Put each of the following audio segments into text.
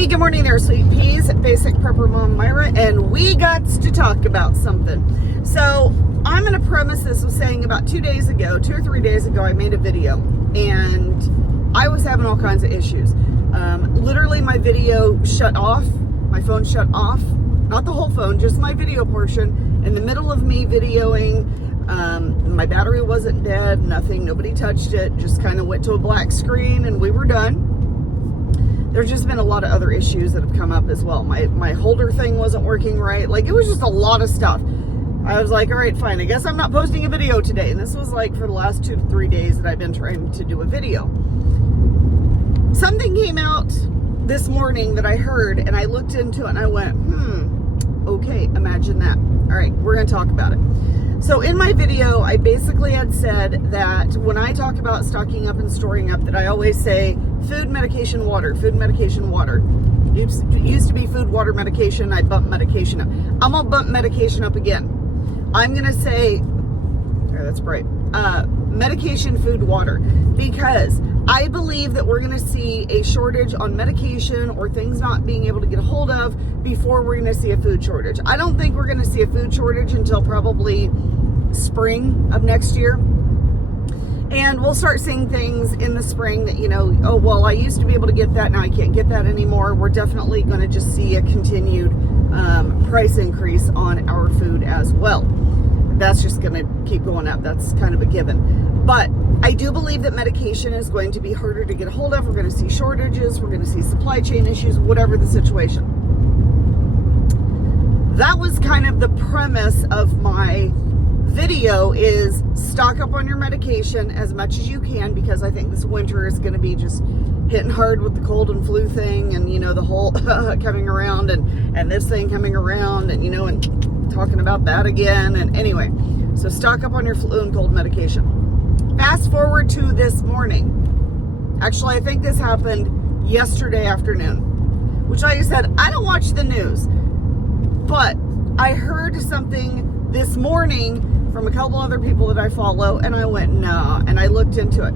Hey, good morning there, sweet peas. Basic Prepper Mom Myra, and we got to talk about something. So I'm going to premise this with saying about 2 or 3 days ago, I made a video and I was having all kinds of issues. Literally my video shut off, my phone shut off, not the whole phone, just my video portion. In the middle of me videoing, my battery wasn't dead, nothing, nobody touched it, just kind of went to a black screen and we were done. There's just been a lot of other issues that have come up as well. My holder thing wasn't working right. Like, it was just a lot of stuff. I was like, all right, fine. I guess I'm not posting a video today. And this was like for the last 2 to 3 days that I've been trying to do a video. Something came out this morning that I heard, and I looked into it and I went, okay, imagine that. All right, we're going to talk about it. So in my video, I basically had said that when I talk about stocking up and storing up, that I always say food, medication, water, food, medication, water. It used to be food, water, medication. I bumped medication up. I'm going to bump medication up again. I'm going to say, that's bright, medication, food, water, because I believe that we're going to see a shortage on medication or things not being able to get a hold of before we're going to see a food shortage. I don't think we're going to see a food shortage until probably spring of next year. And we'll start seeing things in the spring that, oh, well, I used to be able to get that. Now I can't get that anymore. We're definitely going to just see a continued price increase on our food as well. That's just going to keep going up. That's kind of a given. But I do believe that medication is going to be harder to get a hold of. We're going to see shortages. We're going to see supply chain issues, whatever the situation. That was kind of the premise of my video, is stock up on your medication as much as you can, because I think this winter is going to be just hitting hard with the cold and flu thing, and the whole coming around and this thing coming around, and and talking about that again. And anyway, so stock up on your flu and cold medication. Fast forward to this morning. Actually, I think this happened yesterday afternoon, which, like I said, I don't watch the news, but I heard something this morning from a couple other people that I follow, and I went, nah, and I looked into it.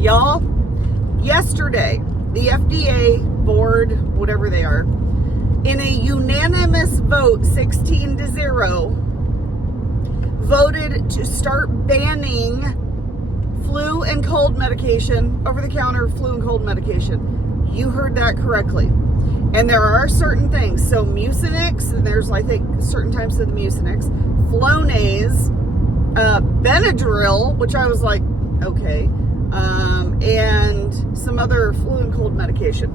Y'all, yesterday, the FDA board, whatever they are, in a unanimous vote, 16-0, voted to start banning flu and cold medication, over-the-counter flu and cold medication. You heard that correctly. And there are certain things. So Mucinex, and there's, I think, certain types of the Mucinex, Flonase, Benadryl, which I was like, okay, and some other flu and cold medication.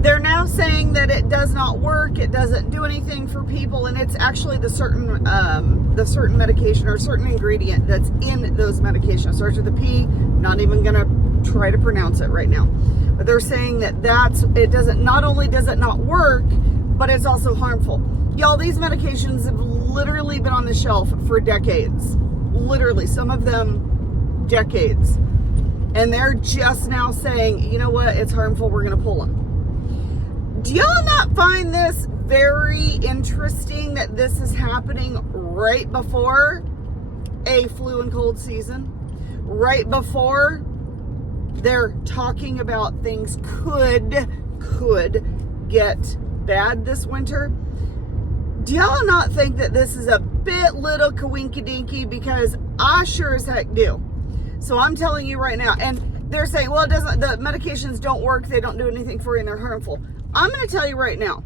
They're now saying that it does not work, it doesn't do anything for people, and it's actually the certain medication or certain ingredient that's in those medications. It starts with a P, not even gonna try to pronounce it right now. But they're saying that not only does it not work, but it's also harmful. Y'all, these medications have literally been on the shelf for decades. Literally, some of them decades. And they're just now saying, you know what, it's harmful, we're gonna pull them. Do y'all not find this very interesting that this is happening right before a flu and cold season? Right before they're talking about things could get bad this winter? Do y'all not think that this is a bit little coinky-dinky? Because I sure as heck do. So I'm telling you right now, and they're saying, well, the medications don't work, they don't do anything for you, and they're harmful. I'm going to tell you right now,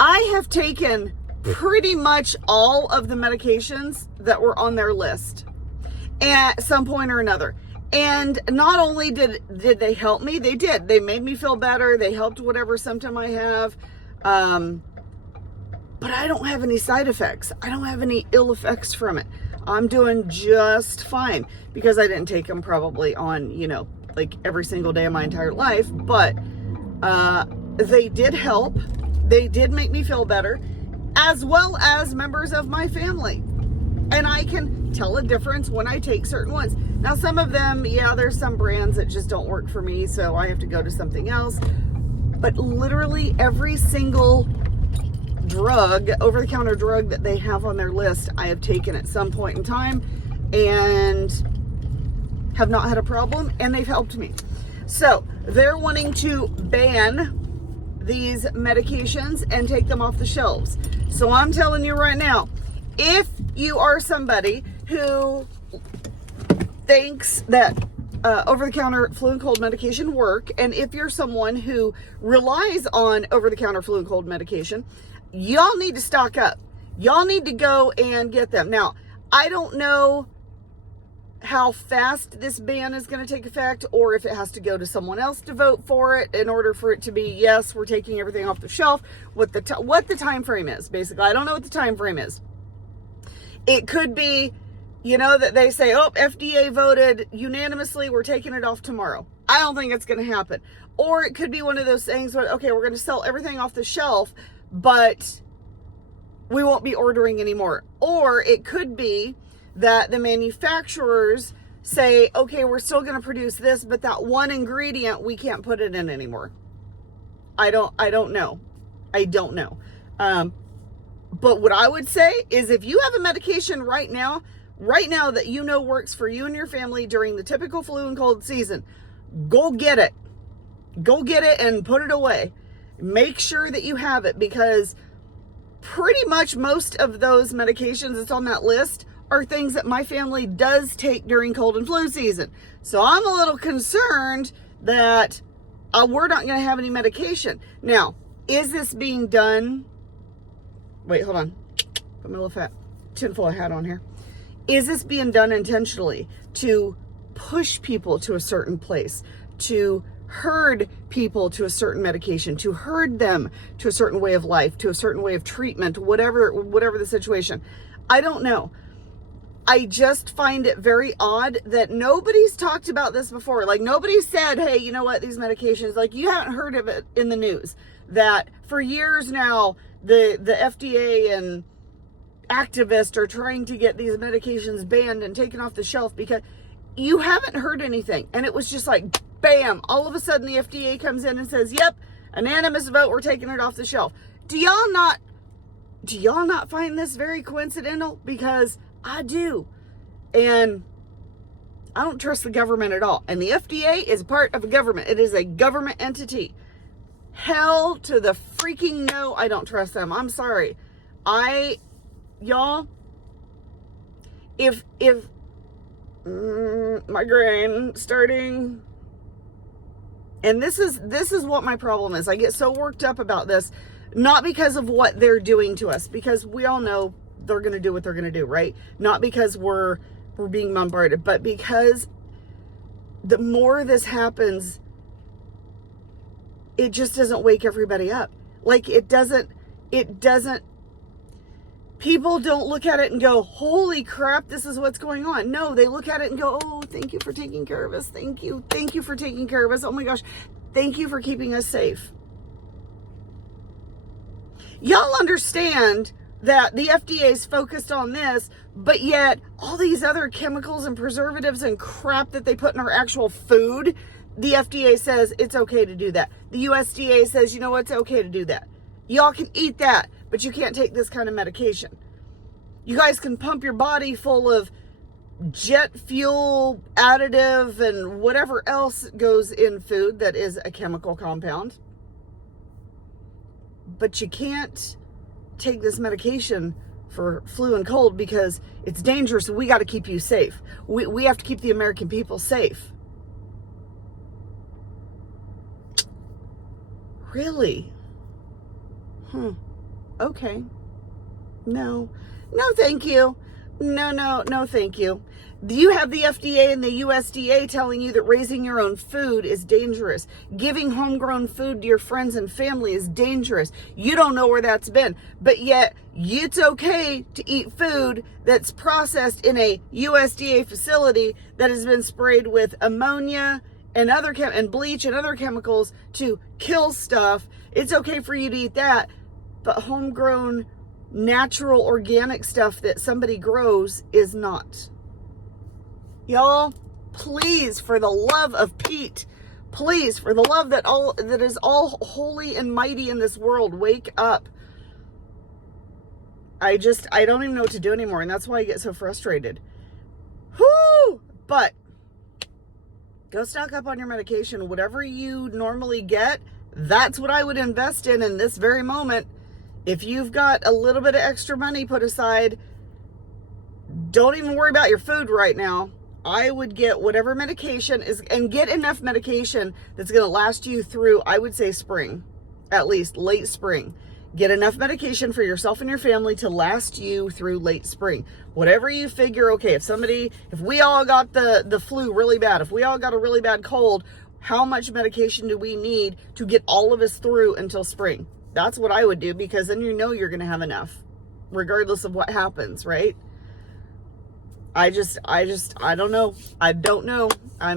I have taken pretty much all of the medications that were on their list at some point or another. And not only did they help me, they did. They made me feel better. They helped whatever symptom I have. But I don't have any side effects. I don't have any ill effects from it. I'm doing just fine because I didn't take them probably on, like every single day of my entire life. But they did help. They did make me feel better, as well as members of my family. And I can tell a difference when I take certain ones. Now, some of them, yeah, there's some brands that just don't work for me, so I have to go to something else. But literally every single drug, over-the-counter drug that they have on their list, I have taken at some point in time and have not had a problem, and they've helped me. So they're wanting to ban these medications and take them off the shelves. So I'm telling you right now, if you are somebody who thinks that over-the-counter flu and cold medication work, and if you're someone who relies on over-the-counter flu and cold medication, y'all need to stock up. Y'all need to go and get them. Now, I don't know how fast this ban is going to take effect, or if it has to go to someone else to vote for it in order for it to be, yes, we're taking everything off the shelf, what the time frame is. Basically, I don't know what the time frame is. It could be, you know, that they say, oh, FDA voted unanimously, we're taking it off tomorrow. I don't think it's going to happen. Or it could be one of those things where, okay, we're going to sell everything off the shelf, but we won't be ordering anymore. Or it could be that the manufacturers say, okay, we're still going to produce this, but that one ingredient, we can't put it in anymore. I don't know. I don't know. But what I would say is, if you have a medication right now that you know works for you and your family during the typical flu and cold season, go get it. Go get it and put it away. Make sure that you have it, because pretty much most of those medications that's on that list are things that my family does take during cold and flu season. So I'm a little concerned that we're not going to have any medication. Now, is this being done? Wait, hold on. Put my little tinfoil hat on here. Is this being done intentionally to push people to a certain place, to herd people to a certain medication, to herd them to a certain way of life, to a certain way of treatment, whatever the situation? I don't know. I just find it very odd that nobody's talked about this before. Like, nobody said, hey, you know what, these medications, like, you haven't heard of it in the news, that for years now, the FDA and activists are trying to get these medications banned and taken off the shelf, because you haven't heard anything. And it was just like, bam, all of a sudden the FDA comes in and says, yep, unanimous vote, we're taking it off the shelf. Do y'all not find this very coincidental? Because I do. And I don't trust the government at all. And the FDA is part of a government. It is a government entity. Hell to the freaking no, I don't trust them. I'm sorry. Y'all, if migraine starting, and this is what my problem is. I get so worked up about this, not because of what they're doing to us, because we all know they're going to do what they're going to do, right? Not because we're being bombarded, but because the more this happens, it just doesn't wake everybody up. Like, it doesn't, people don't look at it and go, holy crap, this is what's going on. No, they look at it and go, oh, thank you for taking care of us. Thank you for taking care of us. Oh my gosh, thank you for keeping us safe. Y'all understand that the FDA is focused on this, but yet all these other chemicals and preservatives and crap that they put in our actual food, the FDA says it's okay to do that. The USDA says, you know what, it's okay to do that. Y'all can eat that, but you can't take this kind of medication. You guys can pump your body full of jet fuel additive and whatever else goes in food that is a chemical compound, but you can't take this medication for flu and cold because it's dangerous. We got to keep you safe. We have to keep the American people safe. Really? Okay. No, thank you. No, thank you. You have the FDA and the USDA telling you that raising your own food is dangerous. Giving homegrown food to your friends and family is dangerous. You don't know where that's been, but yet it's okay to eat food that's processed in a USDA facility that has been sprayed with ammonia and and bleach and other chemicals to kill stuff. It's okay for you to eat that, but homegrown, natural, organic stuff that somebody grows is not. Y'all, please, for the love of Pete, please, for the love that is all holy and mighty in this world, wake up. I don't even know what to do anymore, and that's why I get so frustrated. Whoo! But Go stock up on your medication. Whatever you normally get, that's what I would invest in this very moment. If you've got a little bit of extra money put aside, don't even worry about your food right now. I would get whatever medication is, and get enough medication that's going to last you through, I would say, spring, at least late spring. Get enough medication for yourself and your family to last you through late spring. Whatever you figure, okay, if we all got the flu really bad, if we all got a really bad cold, how much medication do we need to get all of us through until spring? That's what I would do, because then you know you're going to have enough, regardless of what happens, right? I don't know. I don't know. I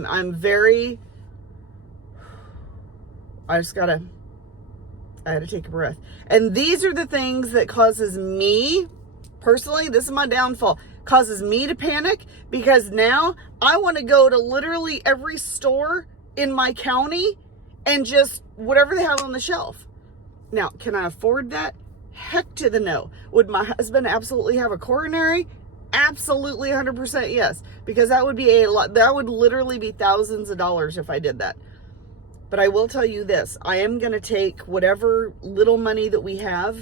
had to take a breath. And these are the things that causes me, personally, this is my downfall, causes me to panic, because now I want to go to literally every store in my county and just whatever they have on the shelf. Now, can I afford that? Heck to the no. Would my husband absolutely have a coronary? Absolutely 100% yes, because that would be a lot. That would literally be thousands of dollars if I did that. But I will tell you this, I am going to take whatever little money that we have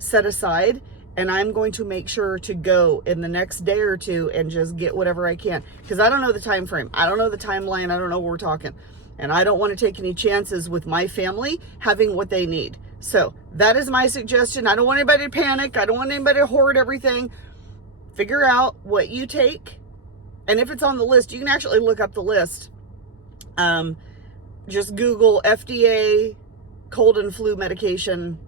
set aside, and I'm going to make sure to go in the next day or two and just get whatever I can, because I don't know the time frame. I don't know the timeline. I don't know what we're talking. And I don't want to take any chances with my family having what they need. So that is my suggestion. I don't want anybody to panic. I don't want anybody to hoard everything. Figure out what you take. And if it's on the list, you can actually look up the list. Just Google FDA cold and flu medication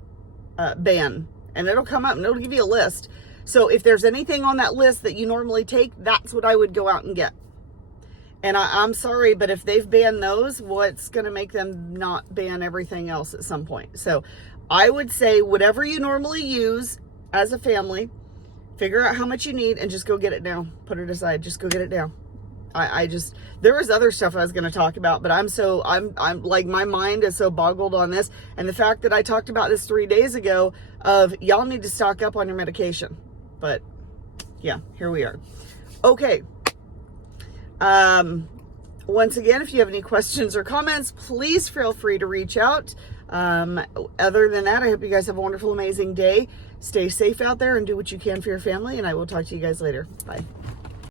ban, and it'll come up and it'll give you a list. So if there's anything on that list that you normally take, that's what I would go out and get. And I'm sorry, but if they've banned those, what's going to make them not ban everything else at some point? So I would say whatever you normally use as a family, figure out how much you need and just go get it now. Put it aside. Just go get it now. There was other stuff I was going to talk about, but I'm like, my mind is so boggled on this. And the fact that I talked about this 3 days ago of y'all need to stock up on your medication. But yeah, here we are. Okay. Once again, if you have any questions or comments, please feel free to reach out. Other than that, I hope you guys have a wonderful, amazing day. Stay safe out there and do what you can for your family. And I will talk to you guys later. Bye.